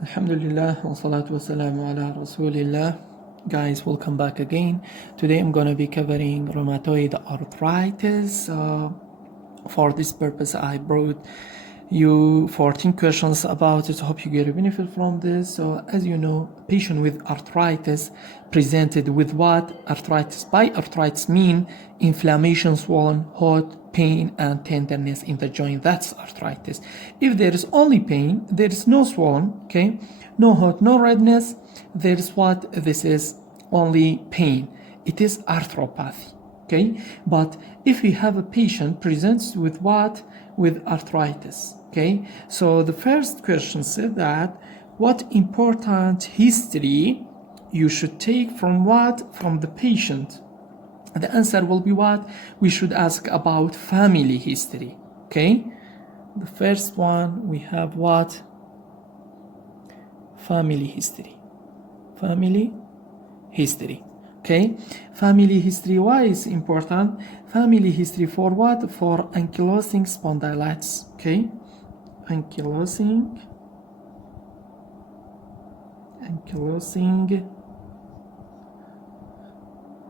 Alhamdulillah wa salatu wa salamu ala rasulillah. Guys, welcome back again. Today I'm gonna be covering rheumatoid arthritis. For this purpose, I brought you 14 questions about it. Hope you get a benefit from this. So, as you know, a patient with arthritis presented with what? Arthritis. By arthritis mean inflammation, swollen, hot, pain, and tenderness in the joint. That's arthritis. If there is only pain, there is no swollen, okay, no hot, no redness. There is what? This is only pain. It is arthropathy. Okay, but if we have a patient presents with what? With arthritis. Okay, so the first question said that what important history you should take from what? From the patient. The answer will be what? We should ask about family history. Okay, the first one we have what? Family history. Family history. Okay, family history, why is important? Family history for what? For ankylosing spondylitis. Okay, ankylosing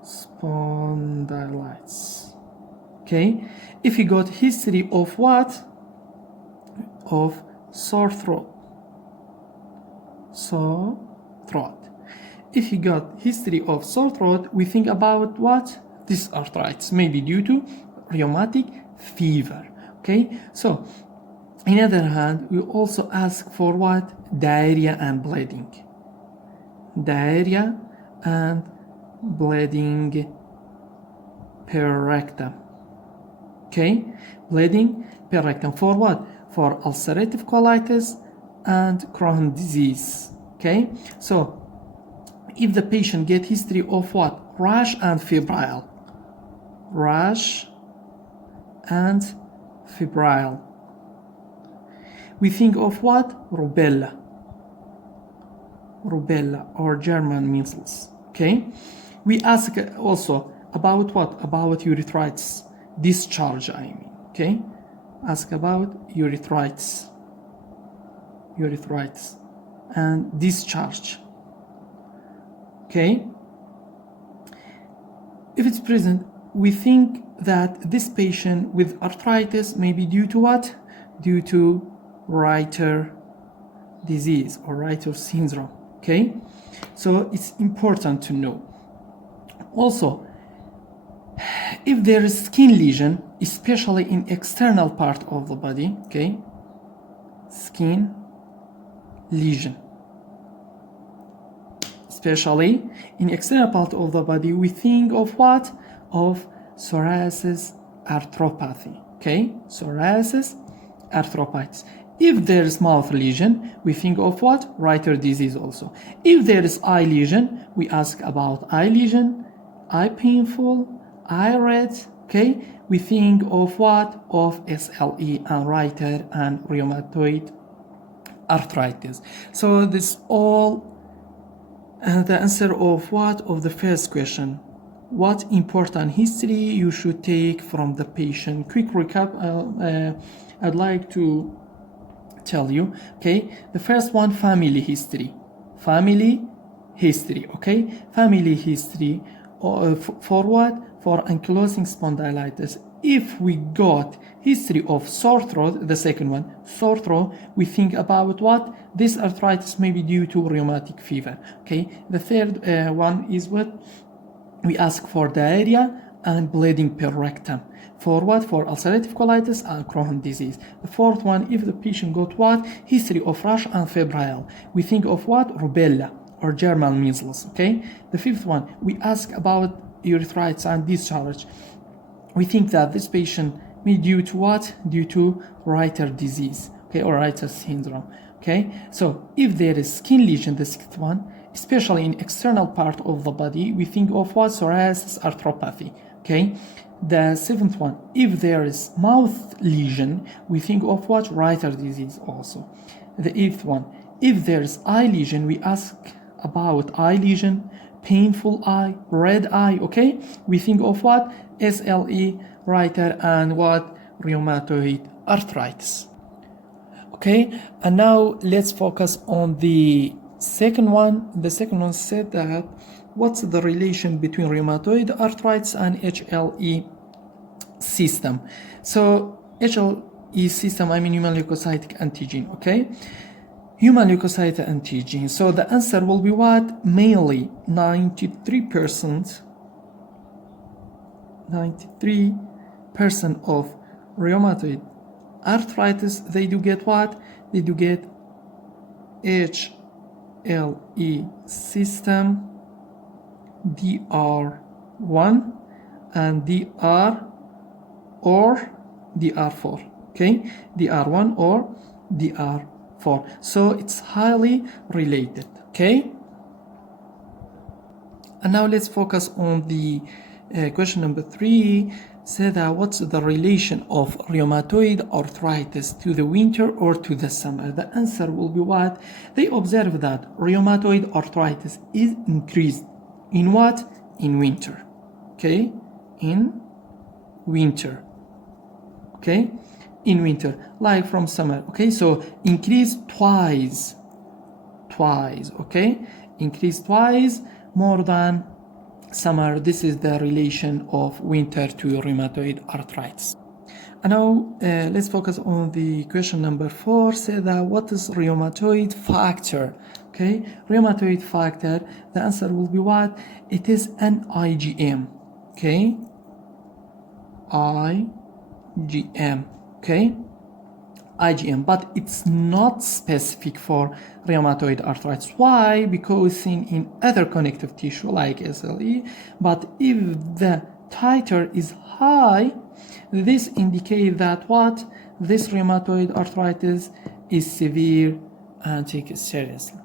spondylitis. Okay, if you got history of what? Of sore throat. If you got history of sore throat, we think about what? This arthritis, maybe due to rheumatic fever. Okay, so on other hand, we also ask for what? Diarrhea and bleeding. Diarrhea and bleeding per rectum. Okay, bleeding per rectum for what? For ulcerative colitis and Crohn's disease. Okay, so if the patient get history of what? Rash and febrile. We think of what? Rubella or German measles. Okay, we ask also about what? About urethritis, discharge, I mean. Okay, ask about urethritis and discharge. Okay, if it's present, we think that this patient with arthritis may be due to what? Due to Rheumatoid disease or Rheumatoid syndrome. Okay, so it's important to know. Also, if there is skin lesion, especially in external part of the body, okay, skin lesion, especially in external part of the body, we think of what? Of psoriasis arthropathy. Okay, psoriasis arthropathy. If there is mouth lesion, we think of what? Rheumatoid disease also. If there is eye lesion, we ask about eye lesion, eye painful, eye red. Okay, we think of what? Of SLE and Rheumatoid and rheumatoid arthritis. So this all the answer of what? Of the first question. What important history you should take from the patient? Quick recap. I'd like to tell you. Okay, the first one, family history. Okay, family history for what? For ankylosing spondylitis. If we got history of sore throat, the second one, sore throat, we think about what? This arthritis may be due to rheumatic fever. Okay, the third one is what? We ask for diarrhea and bleeding per rectum. For what? For ulcerative colitis and Crohn's disease. The fourth one, if the patient got what? History of rash and febrile, we think of what? Rubella or German measles. Okay, the fifth one, we ask about urethritis and discharge. We think that this patient may due to what? Due to Rheumatoid disease, okay, or Rheumatoid syndrome. Okay, so if there is skin lesion, the sixth one, especially in external part of the body, we think of what? Psoriasis arthropathy. Okay, the seventh one, if there is mouth lesion, we think of what? Rheumatoid disease also. The eighth one, if there is eye lesion, we ask about eye lesion, painful eye, red eye. Okay, we think of what? SLE, Rheumatoid, and what? Rheumatoid arthritis. Okay, and now let's focus on the second one. The second one said that what's the relation between rheumatoid arthritis and HLE system? So HLE system, I mean human leukocytic antigen, okay? Human leukocyte antigen. So the answer will be what? Mainly 93% of rheumatoid arthritis, they do get what? They do get HLE system DR1 and DR or DR4. Okay, DR1 or DR4. So it's highly related. Okay. And now let's focus on the question number 3. Say that what's the relation of rheumatoid arthritis to the winter or to the summer? The answer will be what? They observe that rheumatoid arthritis is increased in what? In winter. Okay? In winter. Okay? In winter, like from summer. Okay? So increase twice. Okay? Increase twice more than summer. This is the relation of winter to rheumatoid arthritis. And now let's focus on the question number 4. Say that what is rheumatoid factor? Okay, rheumatoid factor, the answer will be what? It is an IgM. Okay, IgM. Okay, IgM, but it's not specific for rheumatoid arthritis. Why? Because seen in other connective tissue like SLE, but if the titer is high, this indicates that what? This rheumatoid arthritis is severe and take it seriously.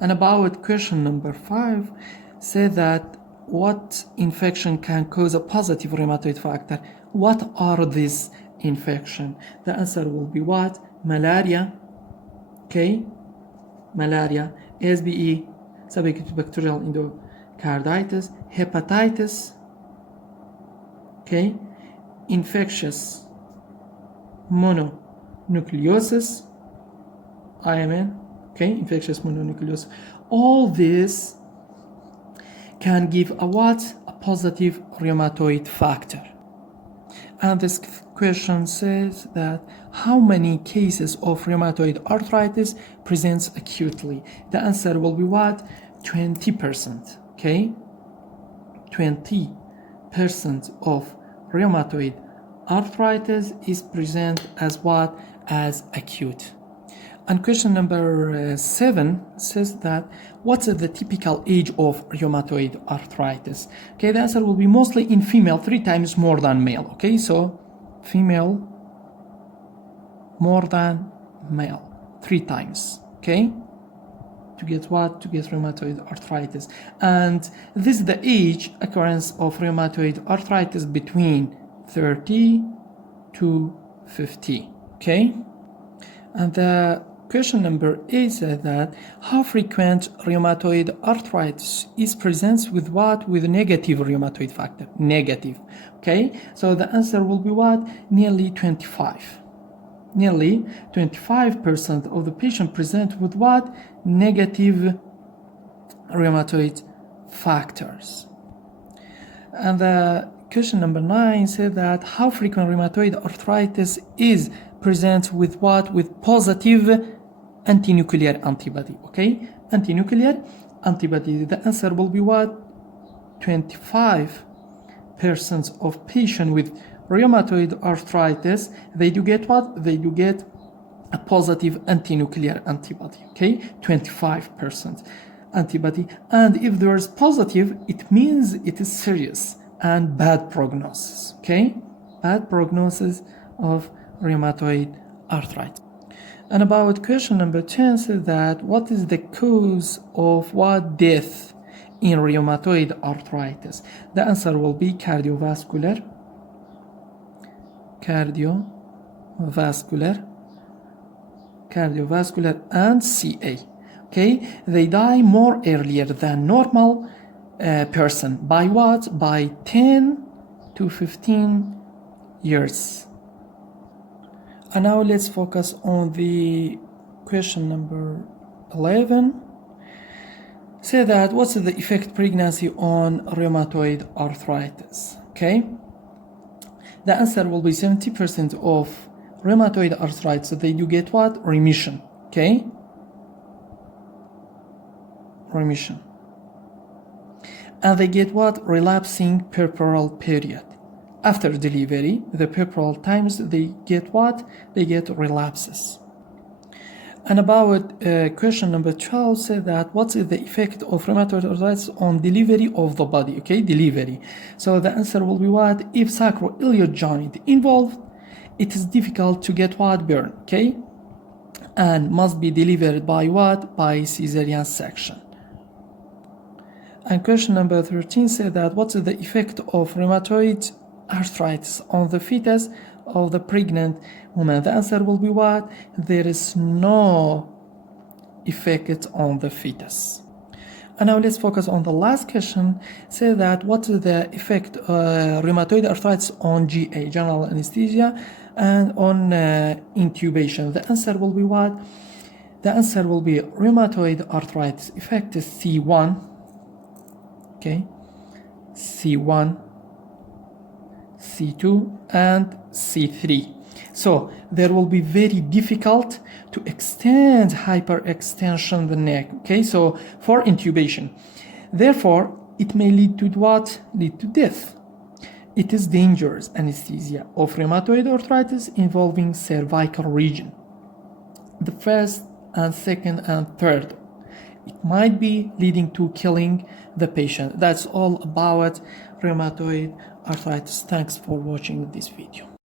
And about question number 5, say that what infection can cause a positive rheumatoid factor? What are these infection? The answer will be what? Malaria, okay? Malaria, SBE, subacute bacterial endocarditis, hepatitis, okay? Infectious mononucleosis, IMN, okay? Infectious mononucleosis. All this can give a what? A positive rheumatoid factor. And this question says that how many cases of rheumatoid arthritis presents acutely? The answer will be what? 20%. Okay? 20% of rheumatoid arthritis is present as what? As acute. And question number 7 says that what's the typical age of rheumatoid arthritis? Okay, the answer will be mostly in female, 3 times more than male. Okay, so female more than male, 3 times. Okay, to get what? To get rheumatoid arthritis. And this is the age occurrence of rheumatoid arthritis between 30 to 50. Okay, and the question number 8 says that how frequent rheumatoid arthritis is present with what? With negative rheumatoid factor. Negative. Okay, so the answer will be what? Nearly 25. Nearly 25% of the patient present with what? Negative rheumatoid factors. And the question number 9 said that how frequent rheumatoid arthritis is present with what? With positive antinuclear antibody. Okay, antinuclear antibody. The answer will be what? 25% of patients with rheumatoid arthritis, they do get what? They do get a positive antinuclear antibody. Okay, 25% antibody. And if there is positive, it means it is serious and bad prognosis. Okay, bad prognosis of rheumatoid arthritis. And about question number 10 says that what is the cause of what? Death in rheumatoid arthritis? The answer will be cardiovascular, and CA. Okay, they die more earlier than normal person. By what? By 10 to 15 years. And now let's focus on the question number 11. Say that what's the effect pregnancy on rheumatoid arthritis? Okay, the answer will be 70% of rheumatoid arthritis, they do get what? Remission. Okay, remission. And they get what? Relapsing puerperal period. After delivery, the puerperal times, they get what? They get relapses. And about question number 12, say that what is the effect of rheumatoid arthritis on delivery of the body? Okay, delivery. So the answer will be what? If sacroiliac joint involved, it is difficult to get what? Burn. Okay, and must be delivered by what? By cesarean section. And question number 13 said that what's the effect of rheumatoid arthritis on the fetus of the pregnant woman? The answer will be what? There is no effect on the fetus. And now let's focus on the last question. Say that what is the effect rheumatoid arthritis on GA, general anesthesia, and on intubation? The answer will be what? The answer will be rheumatoid arthritis effect is C1. Okay, C1, C2, and C3. So there will be very difficult to extend hyperextension the neck. Okay, so for intubation, therefore it may lead to what? Lead to death. It is dangerous anesthesia of rheumatoid arthritis involving cervical region. The first and second and third. It might be leading to killing the patient. That's all about rheumatoid arthritis. Thanks for watching this video.